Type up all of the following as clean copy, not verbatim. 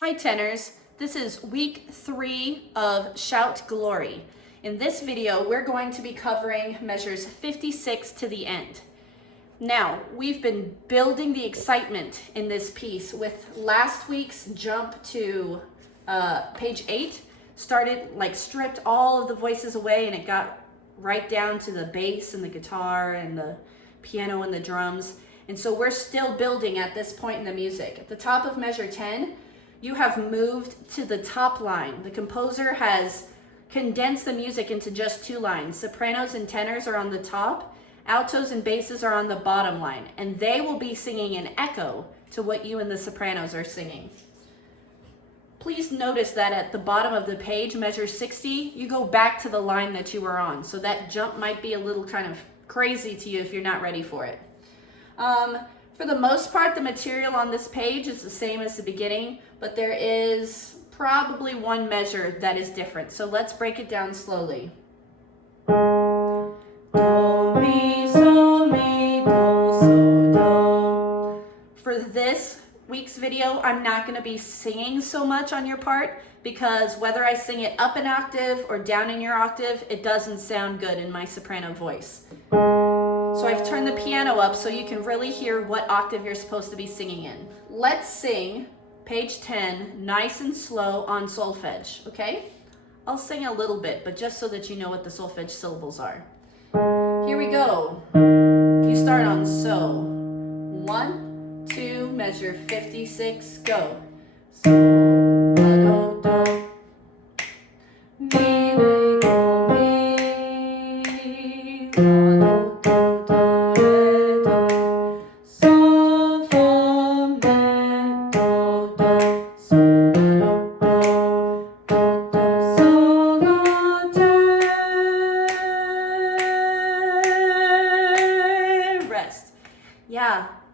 Hi tenors, this is week 3 of Shout Glory. In this video, we're going to be covering measures 56 to the end. Now, we've been building the excitement in this piece with last week's jump to page 8, stripped all of the voices away and it got right down to the bass and the guitar and the piano and the drums. And so we're still building at this point in the music. At the top of measure 10, you have moved to the top line. The composer has condensed the music into just 2 lines. Sopranos and tenors are on the top, altos and basses are on the bottom line, and they will be singing an echo to what you and the sopranos are singing. Please notice that at the bottom of the page, measure 60, you go back to the line that you were on. So that jump might be a little kind of crazy to you if you're not ready for it. For the most part, the material on this page is the same as the beginning, but there is probably one measure that is different. So let's break it down slowly. Do, mi, sol, mi, do, so, do. For this week's video, I'm not going to be singing so much on your part because whether I sing it up an octave or down in your octave, it doesn't sound good in my soprano voice. So I've turned the piano up so you can really hear what octave you're supposed to be singing in. Let's sing page 10 nice and slow on solfege, okay? I'll sing a little bit, but just so that you know what the solfege syllables are. Here we go. You start on so. 1, 2, measure 56, go. So, la, do, do. Mi, re, do, mi, la, do, do.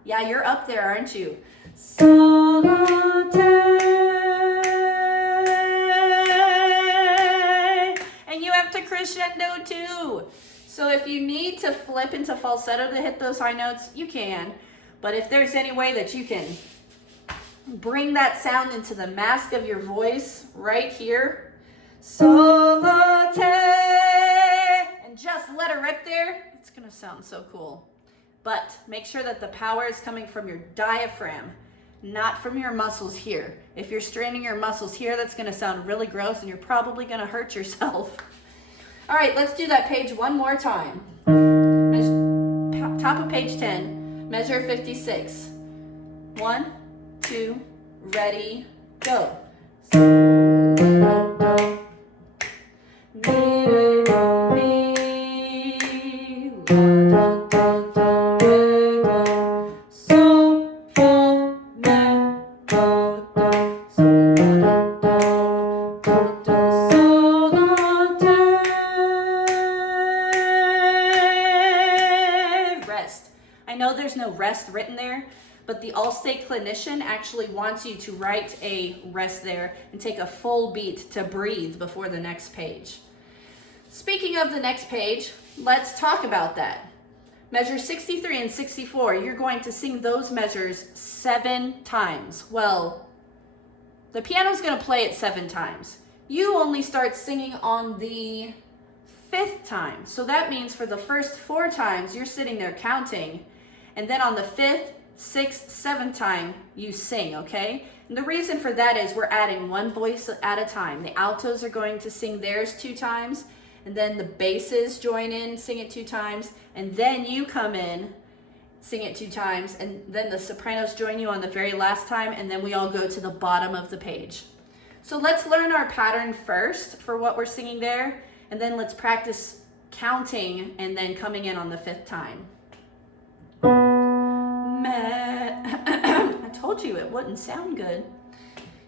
Yeah, you're up there, aren't you? And you have to crescendo too. So if you need to flip into falsetto to hit those high notes, you can. But if there's any way that you can bring that sound into the mask of your voice right here, and just let it rip there, it's gonna sound so cool. But make sure that the power is coming from your diaphragm, not from your muscles here. If you're straining your muscles here, that's gonna sound really gross and you're probably gonna hurt yourself. All right, let's do that page one more time. Top of page 10, measure 56. 1, 2, ready, go. I know there's no rest written there, but the Allstate clinician actually wants you to write a rest there and take a full beat to breathe before the next page. Speaking of the next page, let's talk about that. Measure 63 and 64, you're going to sing those measures 7 times. Well, the piano's going to play it 7 times. You only start singing on the 5th time. So that means for the first 4 times, you're sitting there counting. And then on the 5th, 6th, 7th time, you sing, okay? And the reason for that is we're adding one voice at a time. The altos are going to sing theirs 2 times, and then the basses join in, sing it 2 times, and then you come in, sing it 2 times, and then the sopranos join you on the very last time, and then we all go to the bottom of the page. So let's learn our pattern first for what we're singing there, and then let's practice counting and then coming in on the 5th time. I told you it wouldn't sound good.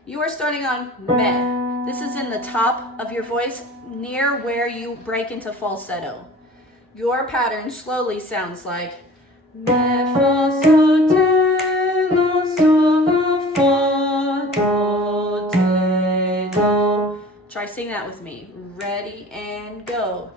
You are starting on meh. This is in the top of your voice near where you break into falsetto. Your pattern slowly sounds like meh, fa, sol, te, la, sol, la, fa, do, te, do. Try sing that with me. Ready and go.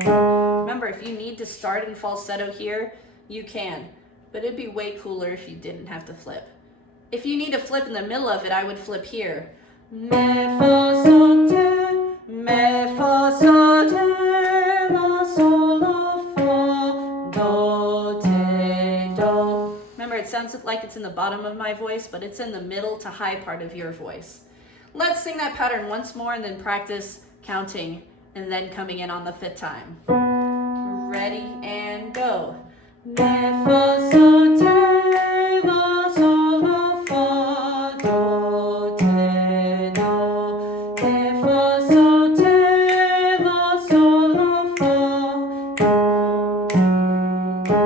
Remember, if you need to start in falsetto here, you can. But it'd be way cooler if you didn't have to flip. If you need to flip in the middle of it, I would flip here. Me, fa, sol, te, me, fa, sol, te, la, sol, la, fa, do, te, do. Remember, it sounds like it's in the bottom of my voice, but it's in the middle to high part of your voice. Let's sing that pattern once more and then practice counting and then coming in on the 5th time. Ready and go. Me, fa, sol, te, la, sol, la, fa, do, te, do. Me, fa, sol, te, la, sol, la, fa, do, te, do.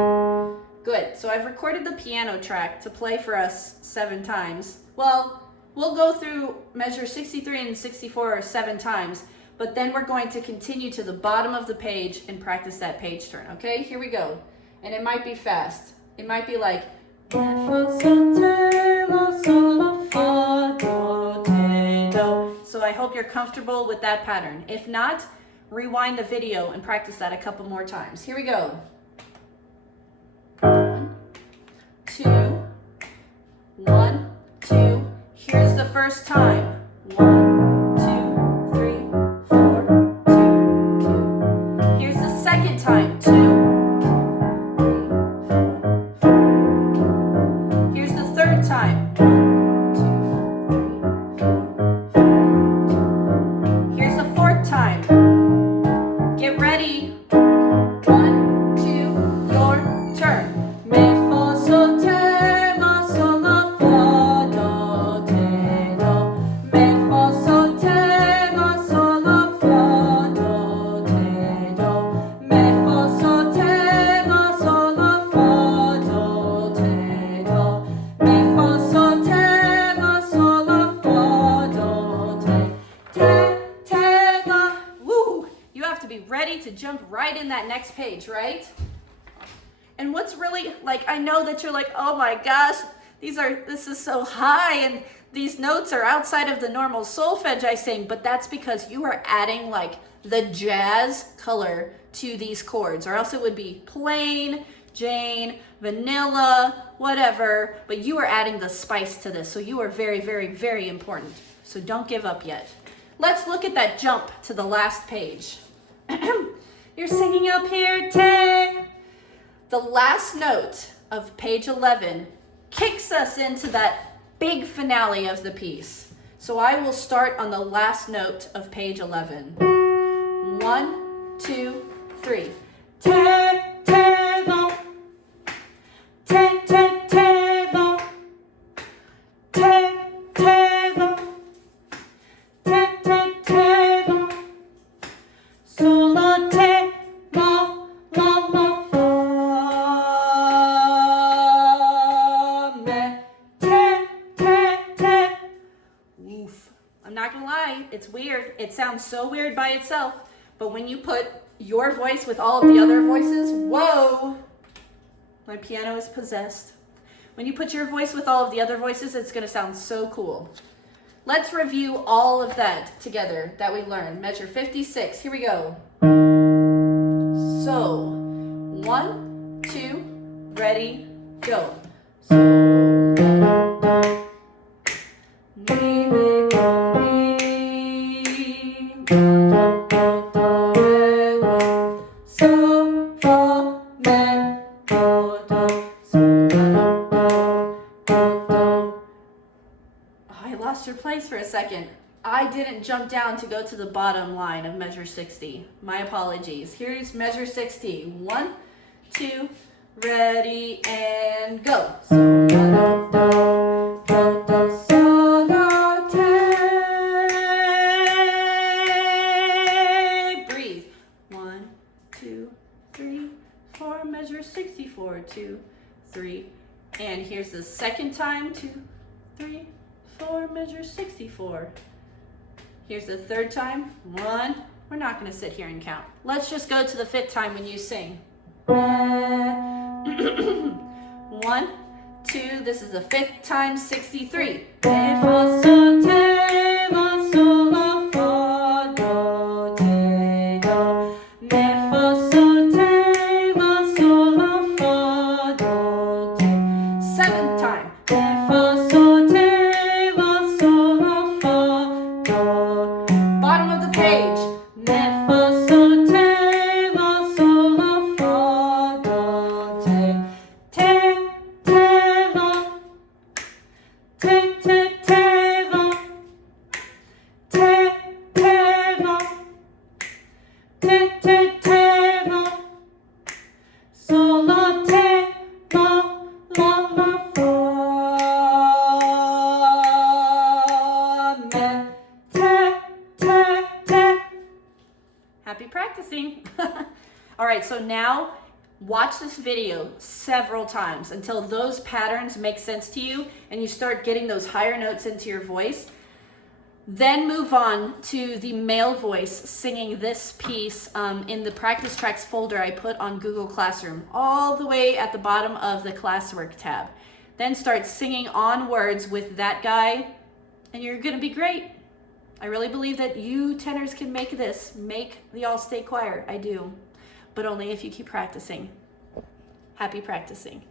Good. So I've recorded the piano track to play for us 7 times. Well, we'll go through measure 63 and 64 7 times, but then we're going to continue to the bottom of the page and practice that page turn, okay? Here we go. And it might be fast. It might be like, so I hope you're comfortable with that pattern. If not, rewind the video and practice that a couple more times. Here we go. 1, 2, 1, 2. Here's the first time. 1, 2, 3, 4, 2, 2. Here's the second time. 2, 3, 4. Here's the third time. 1, 2, 3, 4, 2. Here's the fourth time. Get ready. 1, 2, your turn. Me, fa, sol, te, la, sol, la, fa, do, te, do. Me, fa, sol, te, la, sol, la, fa, do, te, do. Me, fa, sol, te, la, sol, la, fa, do, te, do. Me, fa, sol, te, la, sol, la, fa, do, te, la. Woo! You have to be ready to jump right in that next page, right? And what's really, like, I know that you're like, oh my gosh, this is so high and these notes are outside of the normal solfege I sing, but that's because you are adding like the jazz color to these chords, or else it would be plain, Jane, vanilla, whatever, but you are adding the spice to this, so you are very, very, very important. So don't give up yet. Let's look at that jump to the last page. You're singing up here, te. The last note of page 11 kicks us into that big finale of the piece. So I will start on the last note of page 11. 1, 2, 3. Te, te, lo. Te, te, te, lo. Te, te, lo. Te, te, te, lo. Sol, la, te, la, la, la. It's weird. It sounds so weird by itself, but when you put your voice with all of the other voices, whoa, my piano is possessed. When you put your voice with all of the other voices, it's going to sound so cool. Let's review all of that together that we learned. Measure 56. Here we go. So, 1, 2, ready, go. Your place for a second. I didn't jump down to go to the bottom line of measure 60. My apologies. Here's measure 60. 1, 2, ready, and go. So, do, do, do, do, so, do, te. Breathe. 1, 2, 3, 4. Measure 64. 2, 3. And here's the second time. 2, 3, 4, measure 64. Here's the third time. 1. We're not going to sit here and count. Let's just go to the 5th time when you sing. 1, 2. This is the 5th time. 63. Me, fa, sol, te, la, sol, la, fa, do, te, do. Me, fa, sol, te, so now watch this video several times until those patterns make sense to you and you start getting those higher notes into your voice. Then move on to the male voice singing this piece in the practice tracks folder I put on Google Classroom, all the way at the bottom of the classwork tab. Then start singing on words with that guy, and you're gonna be great. I really believe that you tenors can make this, make the All-State Choir. I do, but only if you keep practicing. Happy practicing.